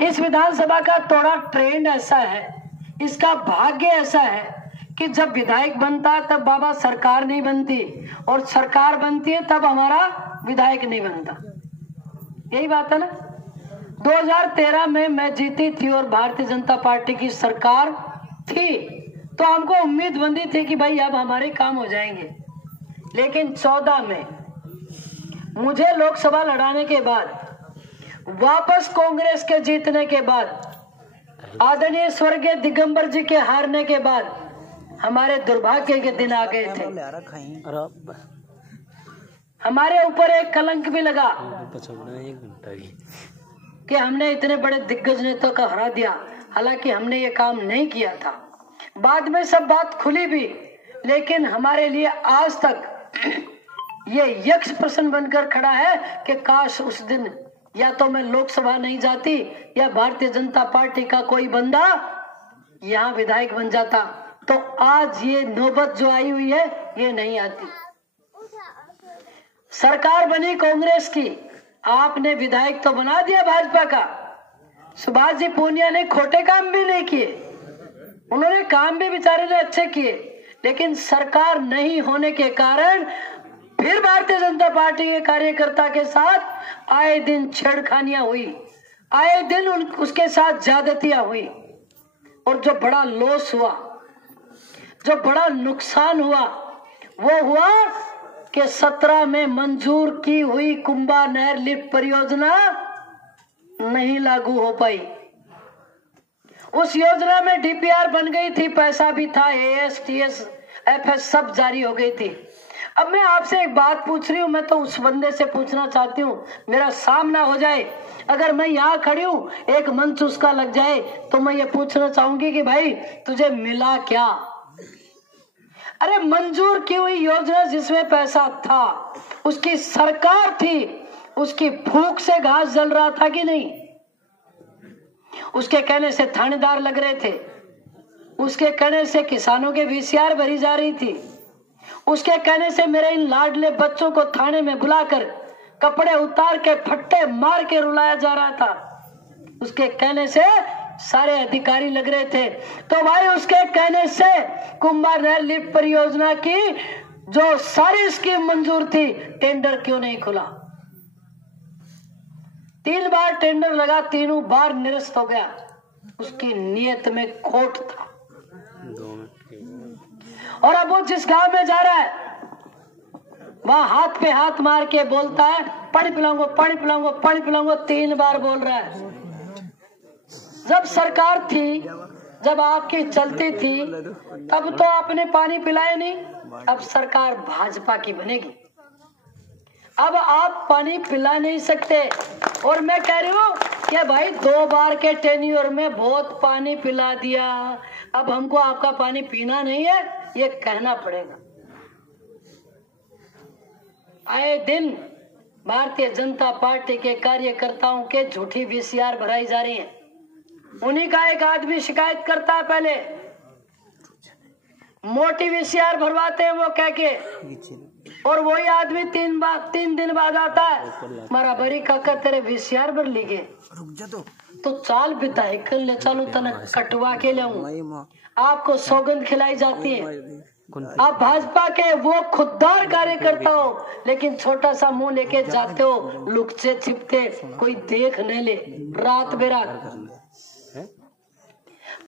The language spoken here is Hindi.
इस विधानसभा का थोड़ा ट्रेंड ऐसा है, इसका भाग्य ऐसा है कि जब विधायक बनता है तब बाबा सरकार नहीं बनती, और सरकार बनती है तब हमारा विधायक नहीं बनता। यही बात है ना। 2013 में मैं जीती थी और भारतीय जनता पार्टी की सरकार थी, तो हमको उम्मीद बंदी थी कि भाई अब हमारे काम हो जाएंगे। लेकिन 14 में मुझे लोकसभा लड़ाने के बाद, वापस कांग्रेस के जीतने के बाद, आदरणीय स्वर्गीय दिगंबर जी के हारने के बाद हमारे दुर्भाग्य के दिन आ गए थे। हमारे ऊपर एक कलंक भी लगा कि हमने इतने बड़े दिग्गज नेता को हरा दिया, हालांकि हमने ये काम नहीं किया था। बाद में सब बात खुली भी, लेकिन हमारे लिए आज तक ये यक्ष प्रश्न बनकर खड़ा है कि काश उस दिन या तो मैं लोकसभा नहीं जाती या भारतीय जनता पार्टी का कोई बंदा यहाँ विधायक बन जाता, तो आज ये नौबत जो आई हुई है ये नहीं आती। सरकार बनी कांग्रेस की, आपने विधायक तो बना दिया भाजपा का। सुभाष जी पूनिया ने खोटे काम भी नहीं किए, उन्होंने काम भी बेचारे ने अच्छे किए, लेकिन सरकार नहीं होने के कारण फिर भारतीय जनता पार्टी के कार्यकर्ता के साथ आए दिन छेड़खानियां हुई, आए दिन उसके साथ ज्यादतियां हुई, और जो बड़ा लॉस हुआ, जो बड़ा नुकसान हुआ, वो हुआ कि 17 में मंजूर की हुई कुंभा नहर लिफ्ट परियोजना नहीं लागू हो पाई। उस योजना में डीपीआर बन गई थी, पैसा भी था, एएस, टीएस, एफएस सब जारी हो गई थी। अब मैं आपसे एक बात पूछ रही हूँ, मैं तो उस बंदे से पूछना चाहती हूँ, मेरा सामना हो जाए, अगर मैं यहाँ खड़ी हूँ, एक मंच उसका लग जाए, तो मैं ये पूछना चाहूंगी कि भाई तुझे मिला क्या? अरे मंजूर की हुई योजना जिसमें पैसा था, उसकी सरकार थी, उसकी फूंक से घास जल रहा था कि नहीं? उसके कहने से थानेदार लग रहे थे, उसके कहने से किसानों के वीसीआर भरी जा रही थी, उसके कहने से मेरे इन लाडले बच्चों को थाने में बुलाकर कपड़े उतार के फट्टे मार के रुलाया जा रहा था, उसके कहने से सारे अधिकारी लग रहे थे। तो भाई उसके कहने से कुंभा नहर लिफ्ट परियोजना की जो सारी स्कीम मंजूर थी, टेंडर क्यों नहीं खुला? 3 बार टेंडर लगा, तीनों बार निरस्त हो गया। उसकी नीयत में खोट था। और अब वो जिस गांव में जा रहा है, वहां हाथ पे हाथ मार के बोलता है पानी पिलाऊंगा, पानी पिलाऊंगा, पानी पिलाऊंगा, 3 बार बोल रहा है। जब सरकार थी, जब आपकी चलती थी, तब तो आपने पानी पिलाया नहीं। अब सरकार भाजपा की बनेगी, अब आप पानी पिला नहीं सकते। और मैं कह रही हूँ कि भाई 2 बार के टेन्योर में बहुत पानी पिला दिया, अब हमको आपका पानी पीना नहीं है, ये कहना पड़ेगा। आए दिन भारतीय जनता पार्टी के कार्यकर्ताओं के झूठी वीसीआर भराई जा रही है। उन्हीं का एक आदमी शिकायत करता है, पहले मोटी वीसीआर भरवाते हैं वो कह के, और वही आदमी 3 दिन बाद आता है, मारा बरी काका तेरे वीसीआर भर ली गए, तो चाल बिताए कर ले, चालू तना कटवा के लाऊं। आपको सौगंध खिलाई जाती है, आप भाजपा के वो खुददार कार्यकर्ता हो, लेकिन छोटा सा मुंह लेके जाते हो, लुकचे छिपते, कोई देख नहीं ले, रात बेरात